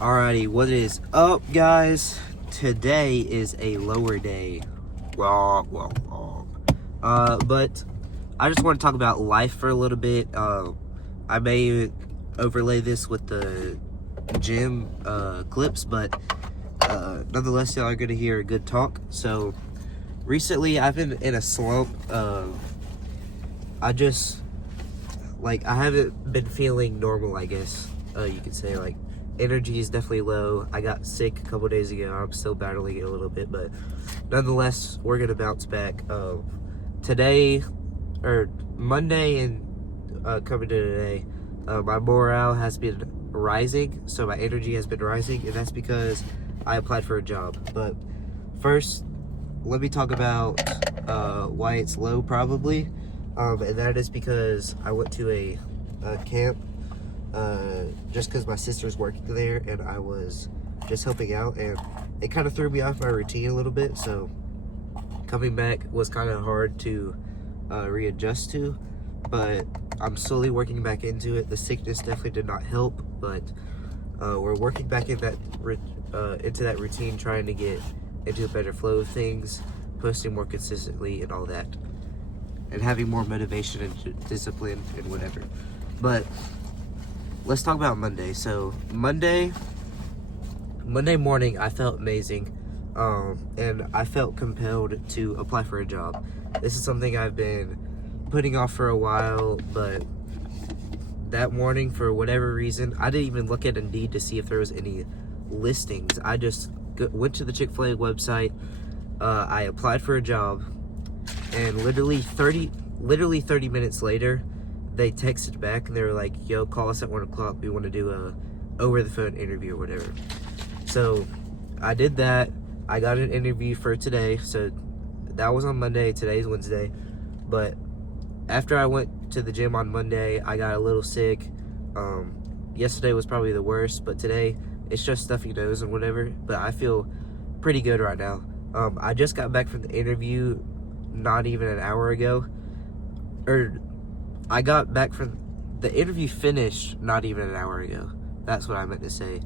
Alrighty, what is up, guys? Today is a lower day. But I just want to talk about life for a little bit. I may overlay this with the gym clips, but nonetheless, y'all are gonna hear a good talk. So recently, I've been in a slump. I haven't been feeling normal, I guess you could say. Like, energy is definitely low. I got sick a couple days ago. I'm still battling it a little bit, but nonetheless, we're gonna bounce back. Today, or Monday, and coming to today, my morale has been rising, so my energy has been rising, and that's because I applied for a job. But first, let me talk about why it's low, probably, and that is because I went to a camp. Just because my sister's working there and I was just helping out, and it kind of threw me off my routine a little bit, so coming back was kind of hard to readjust to, but I'm slowly working back into it. The sickness definitely did not help, but we're working back in that into that routine, trying to get into a better flow of things, posting more consistently and all that, and having more motivation and discipline and whatever. But let's talk about Monday. So Monday morning, I felt amazing, and I felt compelled to apply for a job. This is something I've been putting off for a while, but that morning, for whatever reason, I didn't even look at Indeed to see if there was any listings. I just went to the Chick-fil-A website. I applied for a job, and literally 30 minutes later, they texted back and they were like, yo, call us at 1 o'clock. We want to do a over the phone interview or whatever. So I did that. I got an interview for today. So that was on Monday. Today's Wednesday. But after I went to the gym on Monday, I got a little sick. Yesterday was probably the worst, but today it's just stuffy nose and whatever. But I feel pretty good right now. I just got back from the interview not even an hour ago. I got back from the interview, finished not even an hour ago. That's what I meant to say.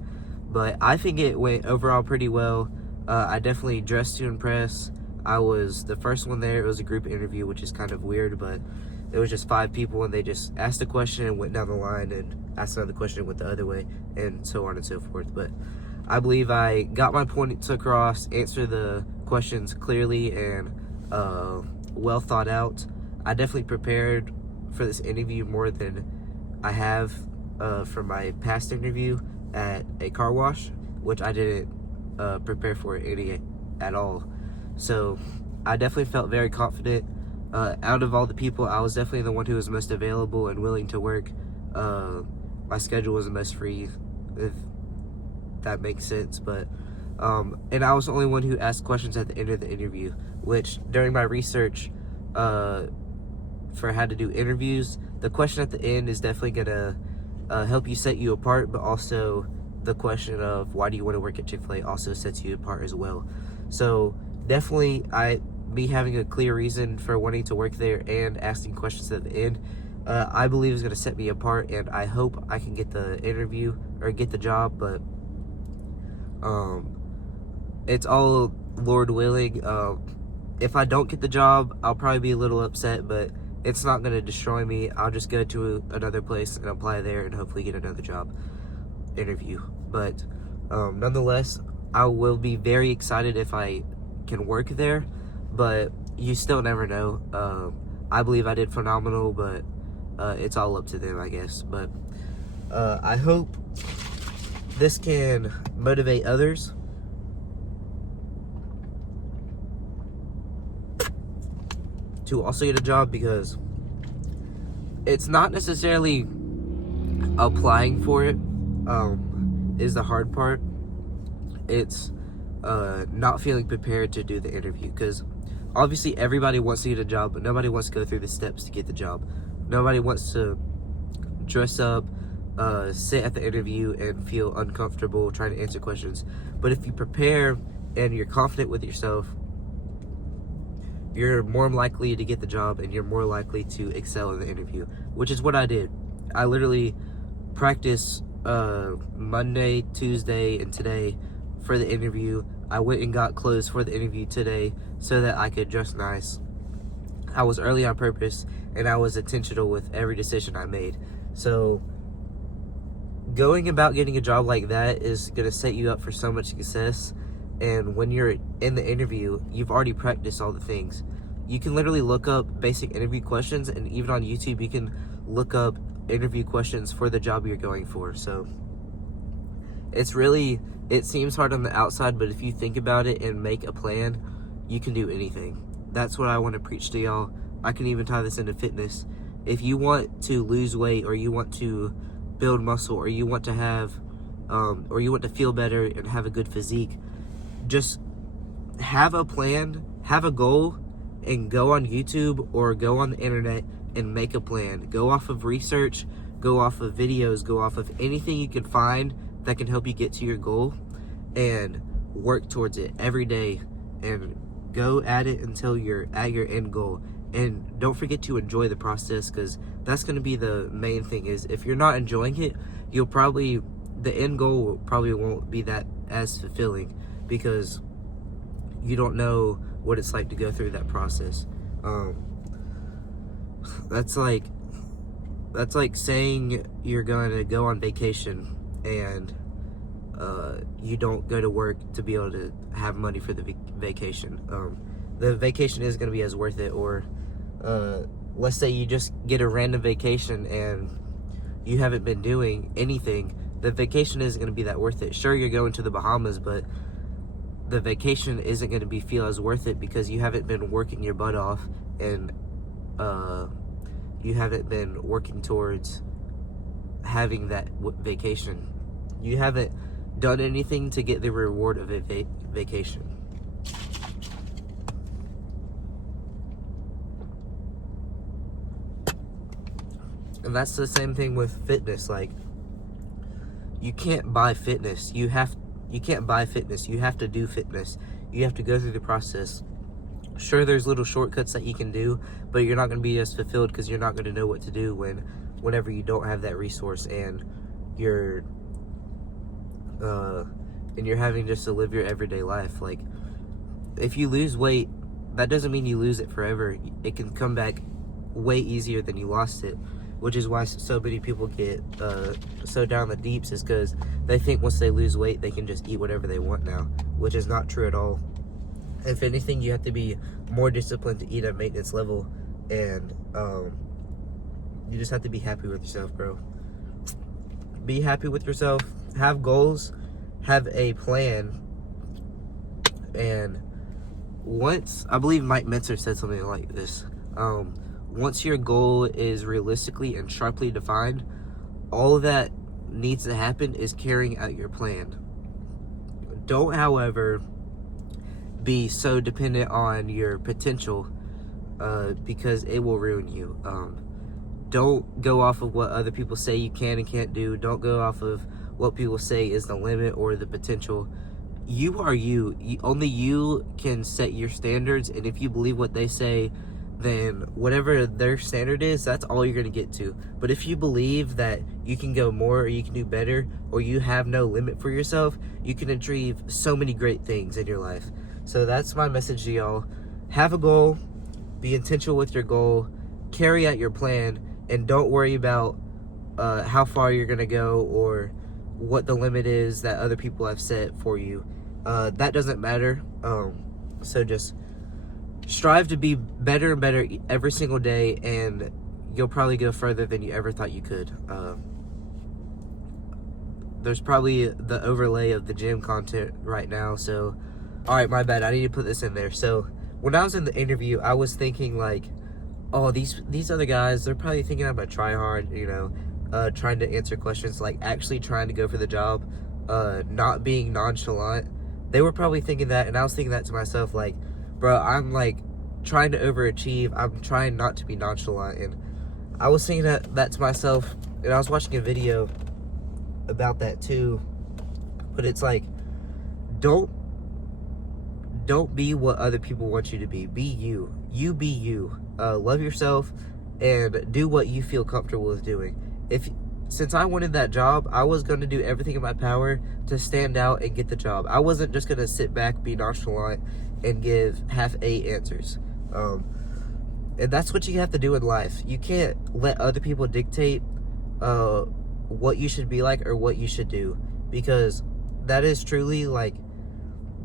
But I think it went overall pretty well. I definitely dressed to impress. I was the first one there. It was a group interview, which is kind of weird, but it was just 5 people, and they just asked a question and went down the line and asked another question and went the other way, and so on and so forth. But I believe I got my point across, answered the questions clearly and well thought out. I definitely prepared for this interview more than I have for my past interview at a car wash, which I didn't prepare for any at all. So I definitely felt very confident. Out of all the people, I was definitely the one who was most available and willing to work. My schedule was the most free, if that makes sense. But and I was the only one who asked questions at the end of the interview, which during my research for how to do interviews, the question at the end is definitely gonna help you set you apart, but also the question of why do you want to work at Chick-fil-A also sets you apart as well. So definitely me having a clear reason for wanting to work there and asking questions at the end, I believe is going to set me apart, and I hope I can get the interview or get the job. But it's all Lord willing. If I don't get the job, I'll probably be a little upset, but it's not going to destroy me. I'll just go to another place and apply there and hopefully get another job interview. But nonetheless, I will be very excited if I can work there, but you still never know. I believe I did phenomenal, but it's all up to them, I guess. But I hope this can motivate others to also get a job, because it's not necessarily applying for it is the hard part. It's not feeling prepared to do the interview, because obviously everybody wants to get a job, but nobody wants to go through the steps to get the job. Nobody wants to dress up, sit at the interview and feel uncomfortable trying to answer questions. But if you prepare and you're confident with yourself, you're more likely to get the job, and you're more likely to excel in the interview, which is what I did. I literally practiced Monday, Tuesday, and today for the interview. I went and got clothes for the interview today so that I could dress nice. I was early on purpose, and I was intentional with every decision I made. So going about getting a job like that is going to set you up for so much success. And when you're in the interview, you've already practiced all the things. You can literally look up basic interview questions, and even on YouTube you can look up interview questions for the job you're going for. So it seems hard on the outside, but if you think about it and make a plan, you can do anything. That's what I want to preach to y'all. I can even tie this into fitness. If you want to lose weight, or you want to build muscle, or you want to have or you want to feel better and have a good physique, just have a plan, have a goal, and go on YouTube or go on the internet and make a plan. Go off of research, go off of videos, go off of anything you can find that can help you get to your goal, and work towards it every day and go at it until you're at your end goal. And don't forget to enjoy the process, because that's going to be the main thing. Is if you're not enjoying it, the end goal probably won't be that as fulfilling, because you don't know what it's like to go through that process. That's like saying you're going to go on vacation and you don't go to work to be able to have money for the vacation. The vacation is going to be as worth it. Or let's say you just get a random vacation and you haven't been doing anything. The vacation isn't going to be that worth it. Sure, you're going to the Bahamas, but the vacation isn't going to feel as worth it, because you haven't been working your butt off, and you haven't been working towards having that vacation. You haven't done anything to get the reward of a vacation. And that's the same thing with fitness. Like, you can't buy fitness. You can't buy fitness. You have to do fitness. You have to go through the process. Sure, there's little shortcuts that you can do, but you're not going to be as fulfilled, because you're not going to know what to do whenever you don't have that resource, and you're having just to live your everyday life. Like, if you lose weight, that doesn't mean you lose it forever. It can come back way easier than you lost it, which is why so many people get so down the deeps, is because they think once they lose weight, they can just eat whatever they want now, which is not true at all. If anything, you have to be more disciplined to eat at maintenance level, and you just have to be happy with yourself, bro. Be happy with yourself, have goals, have a plan, and I believe Mike Mentzer said something like this, once your goal is realistically and sharply defined, all that needs to happen is carrying out your plan. Don't, however, be so dependent on your potential, because it will ruin you. Don't go off of what other people say you can and can't do. Don't go off of what people say is the limit or the potential. You are you. Only you can set your standards, and if you believe what they say, then whatever their standard is, that's all you're going to get to. But if you believe that you can go more, or you can do better, or you have no limit for yourself, you can achieve so many great things in your life. So that's my message to y'all. Have a goal, be intentional with your goal, carry out your plan, and don't worry about how far you're going to go or what the limit is that other people have set for you. That doesn't matter. So just strive to be better and better every single day, and you'll probably go further than you ever thought you could. There's probably the overlay of the gym content right now, so alright, my bad, I need to put this in there. So when I was in the interview, I was thinking like, oh, these other guys, they're probably thinking I'm gonna try hard, trying to answer questions, like actually trying to go for the job, not being nonchalant. They were probably thinking that, and I was thinking that to myself, like, bro, I'm like trying to overachieve. I'm trying not to be nonchalant. And I was saying that to myself, and I was watching a video about that too. But it's like, don't be what other people want you to be. Be you. You be you. Love yourself and do what you feel comfortable with doing. If since I wanted that job, I was going to do everything in my power to stand out and get the job. I wasn't just going to sit back, be nonchalant, and give half-a answers. And that's what you have to do in life. You can't let other people dictate what you should be like or what you should do, because that is truly like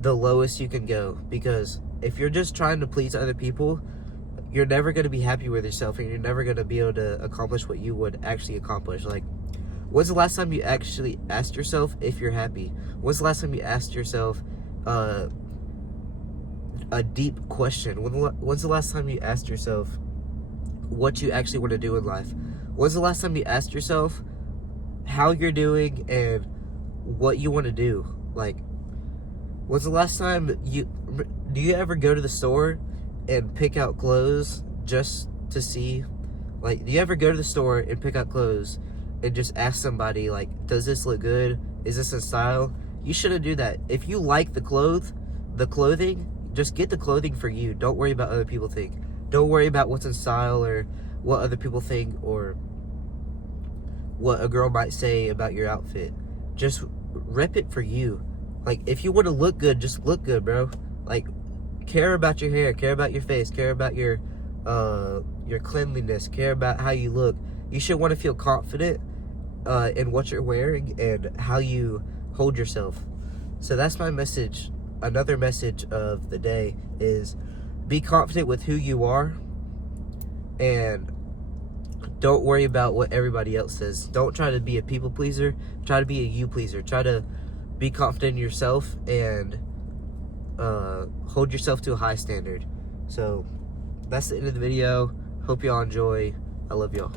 the lowest you can go. Because if you're just trying to please other people, you're never going to be happy with yourself, and you're never going to be able to accomplish what you would actually accomplish. Like, when's the last time you actually asked yourself if you're happy? When's the last time you asked yourself a deep question? When's the last time you asked yourself what you actually want to do in life? When's the last time you asked yourself how you're doing and what you want to do? Like, when's the last time do you ever go to the store and pick out clothes just to see? Like, do you ever go to the store and pick out clothes and just ask somebody, like, does this look good? Is this in style? You shouldn't do that. If you like the clothing, just get the clothing for you. Don't worry about other people think. Don't worry about what's in style or what other people think or what a girl might say about your outfit. Just rep it for you. Like, if you want to look good, just look good, bro. Like, care about your hair, care about your face, care about your cleanliness, care about how you look. You should want to feel confident in what you're wearing and how you hold yourself. So that's my message. Another message of the day is be confident with who you are, and don't worry about what everybody else says. Don't try to be a people pleaser. Try to be a you pleaser. Try to be confident in yourself and hold yourself to a high standard. So that's the end of the video. Hope y'all enjoy. I love y'all.